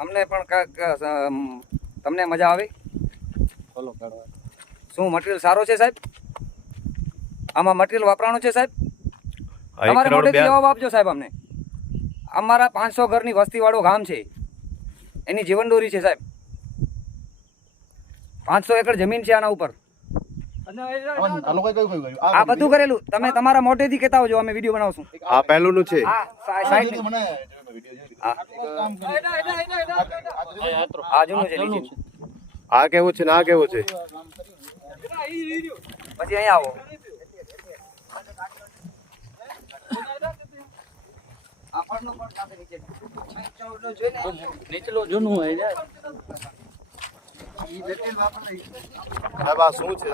અમને પણ તમને મજા આવે? ફોલો કરો. શું મટીરિયલ સારો છે સાહેબ? આમાં મટીરિયલ વાપરાણું છે સાહેબ? તમારે મોઢેથી જવાબ આપજો સાહેબ અમને. અમારા 500 ઘરની વસ્તીવાળું ગામ છે, એની જીવનદોરી છે સાહેબ. 500 એકર જમીન છે આના ઉપર. આ બધું કરેલું તમે તમારા મોઢેથી કહેતા હોજો, અમે વિડીયો બનાવશું. આ પહેલું નું છે. આ જૂનું છે નીચે. આ કેવું છે ને આ કેવું છે? પછી અહીંયા આવો. નીચલો જૂનું હોય સાહેબ આ શું છે?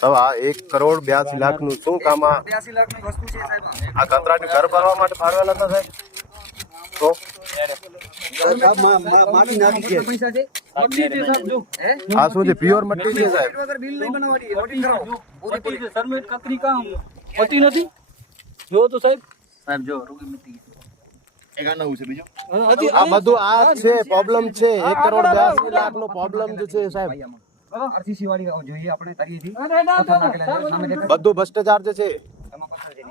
સાહેબ આ 1,82,00,000 નું શું કામ? 82 લાખની વસ્તુ છે સાહેબ. આ કંત્રાટની ઘર ભરવા માટે ફાળવેલા હતા સાહેબ? તો આ શું છે? પ્યોર મટ્ટી છે સાહેબ. બિલ નહીં બનાવવાની, ઓડિટ કરાવો. સર્વેટ કતરી કામ પતી નથી. જો તો સાહેબ જો રૂગી મટી આ બધું આ છે પ્રોબ્લેમ છે. 1,82,00,000 નો પ્રોબ્લેમ જે છે સાહેબ, આરસીસી વાળી જોઈએ આપણે તરીથી બધું ભ્રષ્ટાચાર જે છે. એમાં પથ્થર છે.